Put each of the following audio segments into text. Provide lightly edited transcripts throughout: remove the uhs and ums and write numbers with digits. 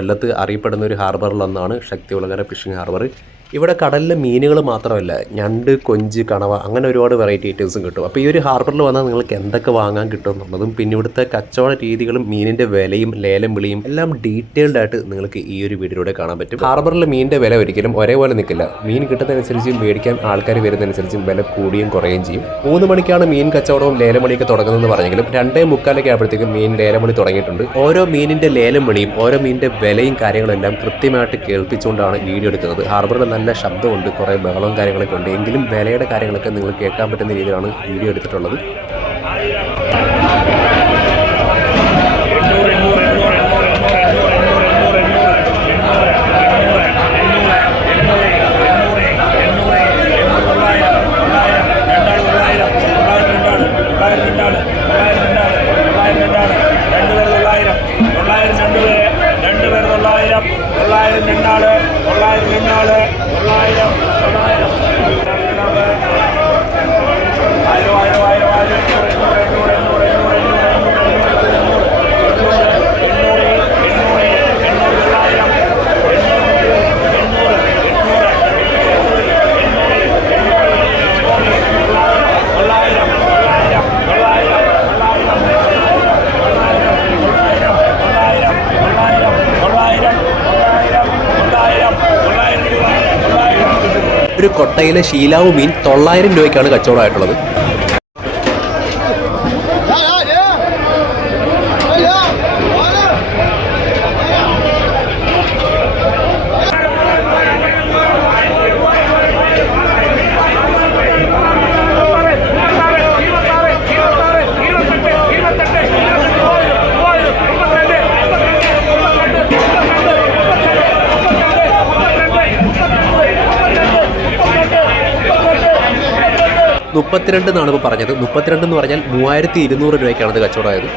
കൊല്ലത്ത് അറിയപ്പെടുന്ന ഒരു ഹാർബറിലൊന്നാണ് ശക്തികുളങ്ങര ഫിഷിംഗ് ഹാർബർ. ഇവിടെ കടലിലെ മീനുകൾ മാത്രമല്ല, ഞണ്ട്, കൊഞ്ച്, കണവ അങ്ങനെ ഒരുപാട് വെറൈറ്റി ഐറ്റംസും കിട്ടും. അപ്പോൾ ഈ ഒരു ഹാർബറിൽ വന്നാൽ നിങ്ങൾക്ക് എന്തൊക്കെ വാങ്ങാൻ കിട്ടും എന്നുള്ളതും പിന്നെ ഇവിടുത്തെ കച്ചവട രീതികളും മീനിൻ്റെ വിലയും ലേലം വിളിയും എല്ലാം ഡീറ്റെയിൽഡ് ആയിട്ട് നിങ്ങൾക്ക് ഈ ഒരു വീഡിയോയിലൂടെ കാണാൻ പറ്റും. ഹാർബറിലെ മീനിൻ്റെ വില ഒരിക്കലും ഒരേപോലെ നിൽക്കില്ല. മീൻ കിട്ടുന്നതനുസരിച്ച് മേടിക്കാൻ ആൾക്കാർ വരുന്നതനുസരിച്ചും വില കൂടുകയും കുറയുകയും ചെയ്യും. 3 മണിക്കാണ് മീൻ കച്ചവടവും ലേലം വിളിയൊക്കെ തുടങ്ങുന്നതെന്ന് പറഞ്ഞെങ്കിലും 2:45 ആയപ്പോഴത്തേക്കും മീൻ ലേലം വിളി തുടങ്ങിയിട്ടുണ്ട്. ഓരോ മീനിൻ്റെ ലേലം വിളിയും ഓരോ മീനിൻ്റെ വിലയും കാര്യങ്ങളെല്ലാം കൃത്യമായിട്ട് കേൾപ്പിച്ചുകൊണ്ടാണ് വീഡിയോ എടുക്കുന്നത്. ഹാർബറിൽ നല്ല ശബ്ദമുണ്ട്, കുറേ ബഹളവും കാര്യങ്ങളൊക്കെ ഉണ്ട്. എങ്കിലും വിലയുടെ കാര്യങ്ങളൊക്കെ നിങ്ങൾ കേൾക്കാൻ പറ്റുന്ന രീതിയിലാണ് വീഡിയോ എടുത്തിട്ടുള്ളത്. ഒരു കൊട്ടയിലെ ശീലാവ് മീൻ 900 രൂപയ്ക്കാണ് കച്ചവടമായിട്ടുള്ളത്. $32 എന്നാണ് ഇപ്പോൾ പറഞ്ഞത്. 32 എന്ന് പറഞ്ഞാൽ 3200 രൂപയ്ക്കാണ് ഇത് കച്ചവടമായത്.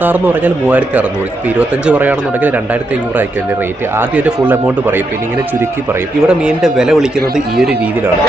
26 എന്ന് പറഞ്ഞാൽ 3600. ഇപ്പോൾ 25 പറയുകയാണെന്നുണ്ടെങ്കിൽ 2500 ആയിരിക്കും അതിൻ്റെ റേറ്റ്. ആദ്യം ഒരു ഫുൾ എമൗണ്ട് പറയും, പിന്നെ ഇങ്ങനെ ചുരുക്കി പറയും. ഇവിടെ മീനിൻ്റെ വില വിളിക്കുന്നത് ഈ ഒരു രീതിയിലാണ്.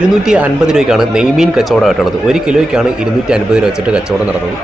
$250 നെയ്മീൻ കച്ചവടമായിട്ടുള്ളത്. 1 കിലോയ്ക്കാണ് 250 രൂപ വെച്ചിട്ട് കച്ചവടം നടന്നത്.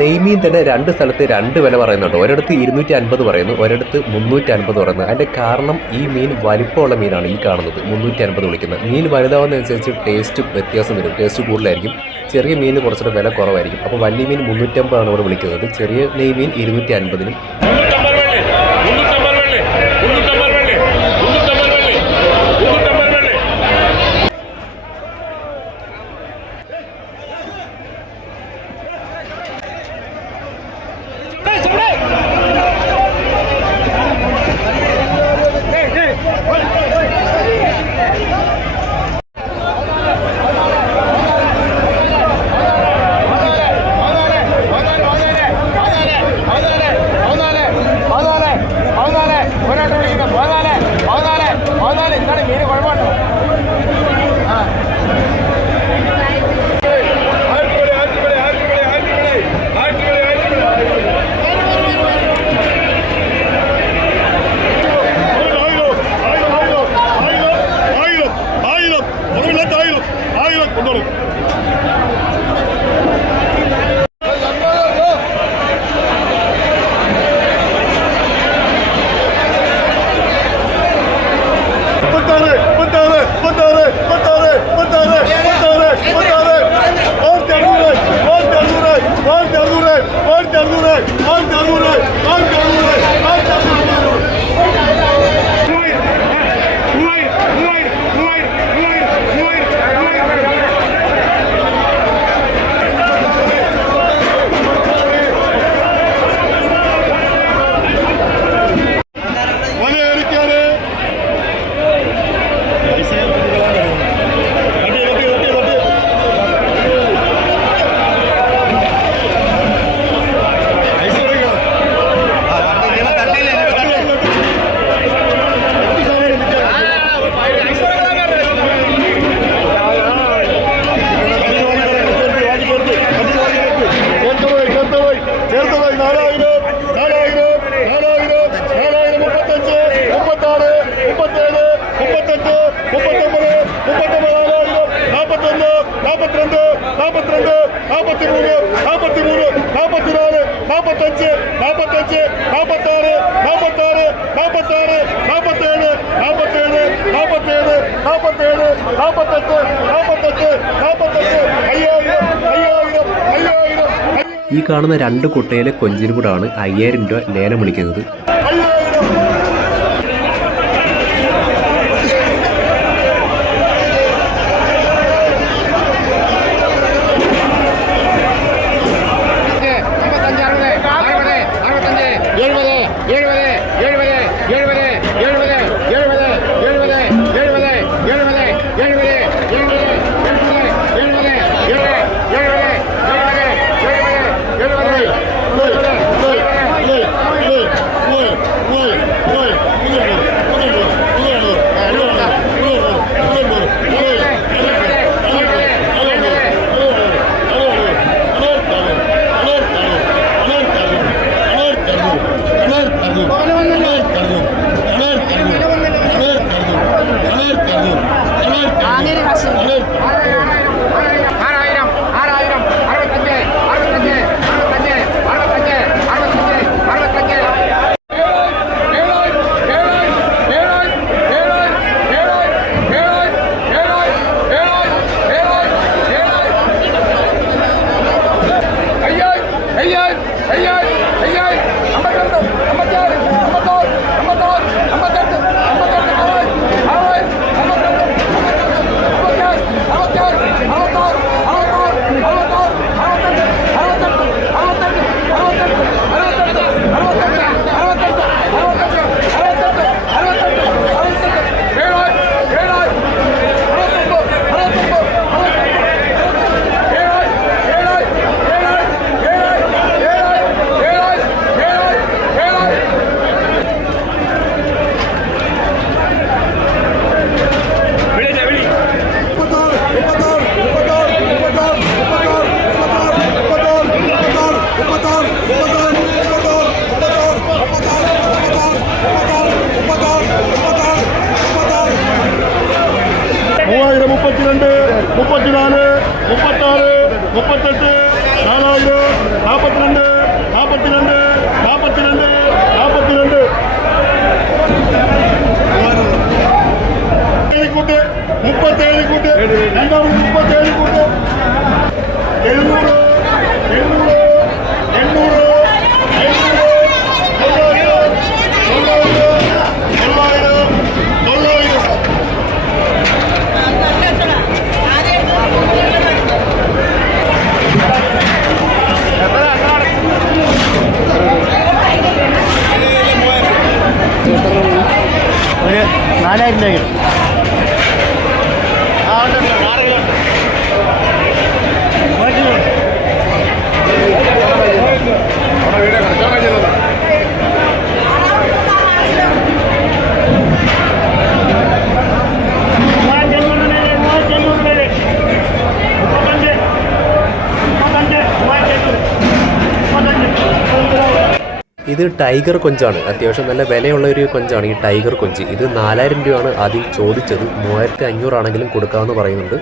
നെയ്മീൻ തന്നെ 2 സ്ഥലത്ത് 2 വില പറയുന്നുണ്ട്. ഒരിടത്ത് 250 പറയുന്നു, ഒരിടത്ത് 350 പറയുന്നു. അതിൻ്റെ കാരണം ഈ മീൻ വലിപ്പമുള്ള മീനാണ് ഈ കാണുന്നത് 350 വിളിക്കുന്നത്. മീൻ വലുതാവുന്നതനുസരിച്ച് ടേസ്റ്റ് വ്യത്യാസം വരും, ടേസ്റ്റ് കൂടുതലായിരിക്കും. ചെറിയ മീനിന് കുറച്ചുകൂടെ വില കുറവായിരിക്കും. അപ്പോൾ വലിയ മീൻ 350 ആണ് ഇവിടെ വിളിക്കുന്നത്, ചെറിയ നെയ്മീൻ 250-നും. 43, 44, 45, 46, 47, 48, 47, 47, 47, 47, 47, 48, 5000. ഈ കാണുന്ന 2 കുട്ടയിലെ കൊഞ്ചിനും കൂടാണ് 5000 രൂപ ലേലം വിളിക്കുന്നത്. ഇത് ടൈഗർ കൊഞ്ചാണ്. അത്യാവശ്യം നല്ല വിലയുള്ള ഒരു കൊഞ്ചാണ് ഈ ടൈഗർ കൊഞ്ച്. ഇത് 4000 രൂപയാണ് ആദ്യം ചോദിച്ചത്. 3500 ആണെങ്കിലും കൊടുക്കാമെന്ന് പറയുന്നുണ്ട്.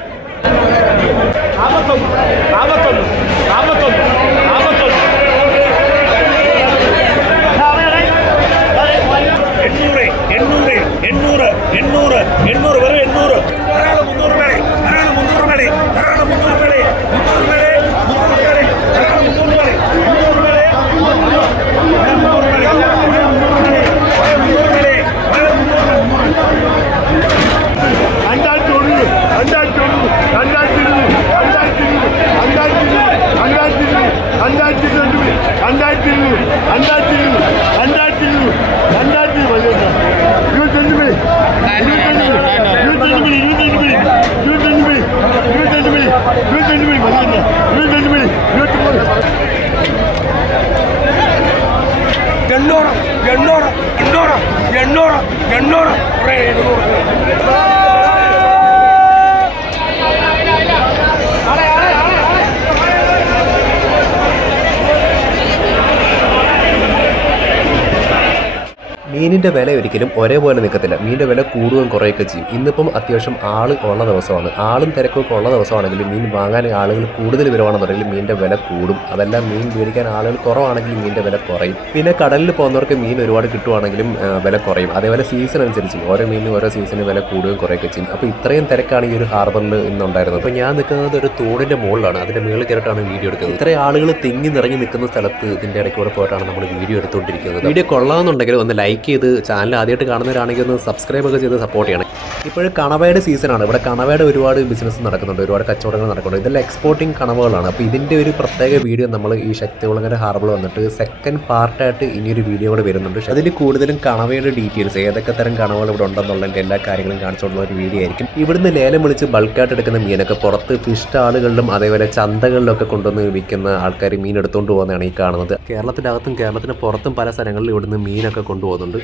മീനിൻ്റെ വില ഒരിക്കലും ഒരേപോലെ നിൽക്കത്തില്ല. മീനിൻ്റെ വില കൂടുകയും കുറയുകയൊക്കെ ചെയ്യും. ഇന്നിപ്പം അത്യാവശ്യം ആൾ ഉള്ള ദിവസമാണ്. ആളും തിരക്കൊക്കെ ഉള്ള ദിവസമാണെങ്കിൽ മീൻ വാങ്ങാൻ ആളുകൾ കൂടുതൽ വരുവാണെന്നുണ്ടെങ്കിൽ മീനിൻ്റെ വില കൂടും. അതെല്ലാം മീൻ മേടിക്കാൻ ആളുകൾ കുറവാണെങ്കിൽ മീനിൻ്റെ വില കുറയും. പിന്നെ കടലിൽ പോകുന്നവർക്ക് മീൻ ഒരുപാട് കിട്ടുവാണെങ്കിലും വില കുറയും. അതേപോലെ സീസൺ അനുസരിച്ച് ഓരോ മീനും ഓരോ സീസണിൽ വില കൂടുകയും കുറയുകയൊക്കെ ചെയ്യും. അപ്പോൾ ഇത്രയും തിരക്കാണ് ഈ ഒരു ഹാർബറിൽ ഇന്നുണ്ടായിരുന്നത്. അപ്പോൾ ഞാൻ നിൽക്കുന്നത് ഒരു തൂണിൻ്റെ മുകളിലാണ്. അതിൻ്റെ മുകളിൽ കയറിയിട്ടാണ് വീഡിയോ എടുക്കുന്നത്. ഇത്രയും ആളുകൾ തിങ്ങി നിറഞ്ഞ് നിൽക്കുന്ന സ്ഥലത്ത് ഇതിൻ്റെ ഇടയ്ക്കൂടെ പോയിട്ടാണ് നമ്മൾ വീഡിയോ എടുത്തുകൊണ്ടിരിക്കുന്നത്. വീഡിയോ കൊള്ളാമെന്നുണ്ടെങ്കിൽ ഒന്ന് ലൈക്ക് ചെയ്ത് ചാനൽ ആദ്യമായിട്ട് കാണുന്നവരാണെങ്കിൽ ഒന്ന് സബ്സ്ക്രൈബ് ഒക്കെ ചെയ്ത് സപ്പോർട്ട് ചെയ്യണം. ഇപ്പോഴും കണവയുടെ സീസണാണ്. ഇവിടെ കണവയുടെ ഒരുപാട് ബിസിനസ് നടക്കുന്നുണ്ട്, ഒരുപാട് കച്ചവടങ്ങൾ നടക്കുന്നുണ്ട്. ഇതെല്ലാം എക്സ്പോർട്ടിങ് കണവകളാണ്. അപ്പോൾ ഇതിൻ്റെ ഒരു പ്രത്യേക വീഡിയോ നമ്മൾ ഈ ശക്തികുളങ്ങര ഹാർബറിൽ വന്നിട്ട് സെക്കൻഡ് പാർട്ടായിട്ട് ഇനിയൊരു വീഡിയോ കൂടെ വരുന്നുണ്ട്. അതിൽ കൂടുതലും കണവയുടെ ഡീറ്റെയിൽസ്, ഏതൊക്കെ തരം കണവകൾ ഇവിടെ ഉണ്ടെന്നുള്ളതിൻ്റെ എല്ലാ കാര്യങ്ങളും കാണിച്ചുകൊണ്ടുള്ള ഒരു വീഡിയോ ആയിരിക്കും. ഇവിടുന്ന് ലേലം വിളിച്ച് ബൾക്കായിട്ട് എടുക്കുന്ന മീനൊക്കെ പുറത്ത് ഫിഷ് സ്റ്റാളുകളിലും അതേപോലെ ചന്തകളിലൊക്കെ കൊണ്ടുവന്ന് വിൽക്കുന്ന ആൾക്കാർ മീൻ എടുത്തുകൊണ്ട് പോകുന്നതാണ് ഈ കാണുന്നത്. കേരളത്തിനകത്തും കേരളത്തിന് പുറത്തും പല സ്ഥലങ്ങളിൽ ഇവിടുന്ന് മീനൊക്കെ കൊണ്ടുപോകുന്നുണ്ട്.